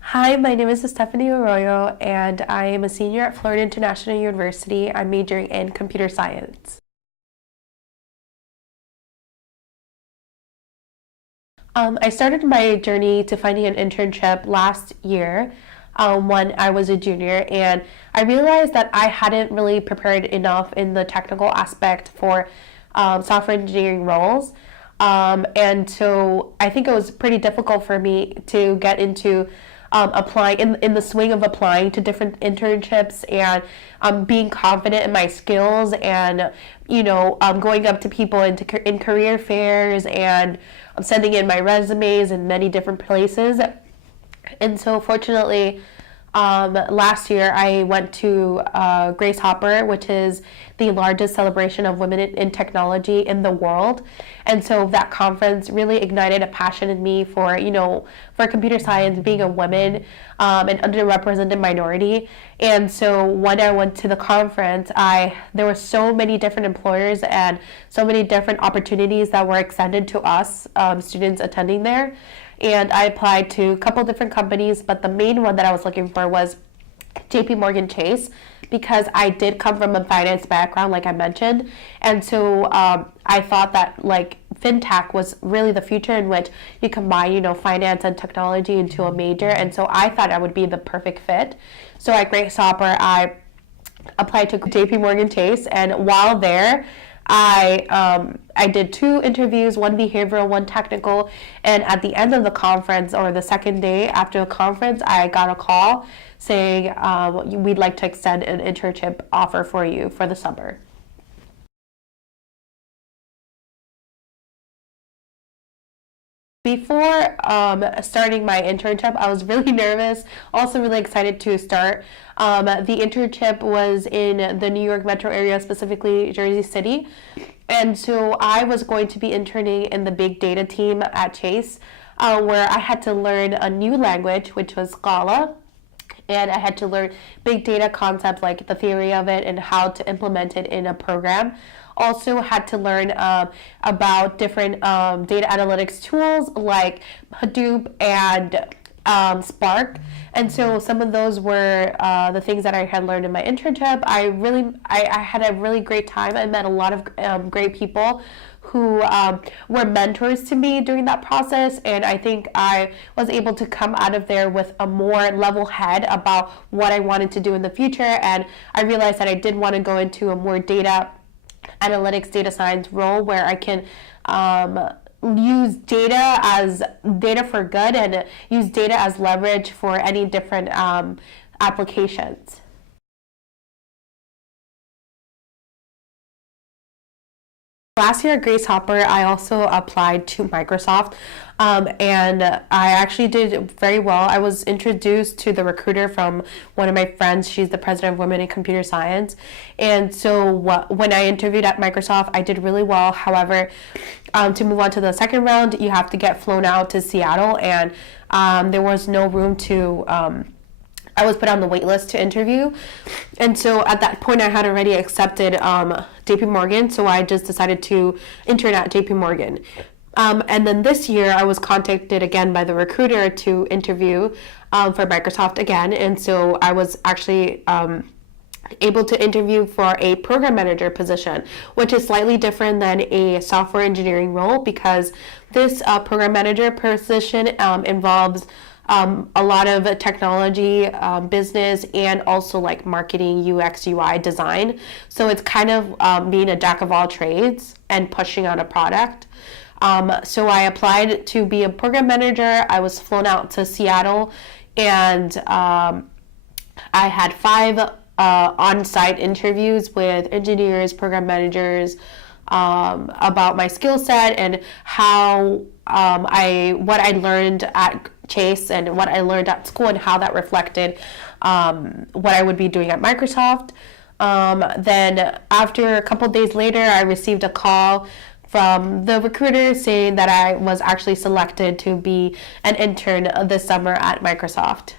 Hi, my name is Stephanie Arroyo, and I am a senior at Florida International University. I'm majoring in computer science. I started my journey to finding an internship last year when I was a junior, and I realized that I hadn't really prepared enough in the technical aspect for software engineering roles. And so I think it was pretty difficult for me to get into applying in the swing of applying to different internships and being confident in my skills and going up to people in career fairs and sending in my resumes in many different places. And so fortunately, last year I went to Grace Hopper, which is the largest celebration of women in technology in the world. And so that conference really ignited a passion in me for computer science, being a woman, an underrepresented minority. And so when I went to the conference, there were so many different employers and so many different opportunities that were extended to us, students attending there. And I applied to a couple different companies, but the main one that I was looking for was JP Morgan Chase, because I did come from a finance background, like I mentioned. And so I thought that like fintech was really the future in which you combine, finance and technology into a major. And so I thought I would be the perfect fit. So at Grace Hopper, I applied to JP Morgan Chase, and while there, I did 2 interviews, one behavioral, one technical, and at the end of the conference, or the second day after the conference, I got a call saying we'd like to extend an internship offer for you for the summer. Before starting my internship, I was really nervous, also really excited to start. The internship was in the New York metro area, specifically Jersey City. And so I was going to be interning in the big data team at Chase, where I had to learn a new language, which was Scala. And I had to learn big data concepts like the theory of it and how to implement it in a program. Also had to learn about different data analytics tools like Hadoop and Spark. And so some of those were the things that I had learned in my internship. I had a really great time. I met a lot of great people who were mentors to me during that process, and I think I was able to come out of there with a more level head about what I wanted to do in the future. And I realized that I did want to go into a more data analytics, data science role where I can use data as data for good and use data as leverage for any different applications. Last year at Grace Hopper, I also applied to Microsoft, and I actually did very well. I was introduced to the recruiter from one of my friends. She's the president of Women in Computer Science. And so when I interviewed at Microsoft, I did really well. However, to move on to the second round, you have to get flown out to Seattle, and there was no room to I was put on the wait list to interview. And so at that point, I had already accepted JP Morgan, so I just decided to intern at JP Morgan. And then this year, I was contacted again by the recruiter to interview for Microsoft again. And so I was actually able to interview for a program manager position, which is slightly different than a software engineering role, because this program manager position involves a lot of technology, business, and also like marketing, UX, UI design. So it's kind of being a jack of all trades and pushing out a product. So I applied to be a program manager. I was flown out to Seattle, and I had 5 on-site interviews with engineers, program managers, about my skill set and how what I learned at Chase and what I learned at school and how that reflected what I would be doing at Microsoft. Then after a couple days later, I received a call from the recruiter saying that I was actually selected to be an intern this summer at Microsoft.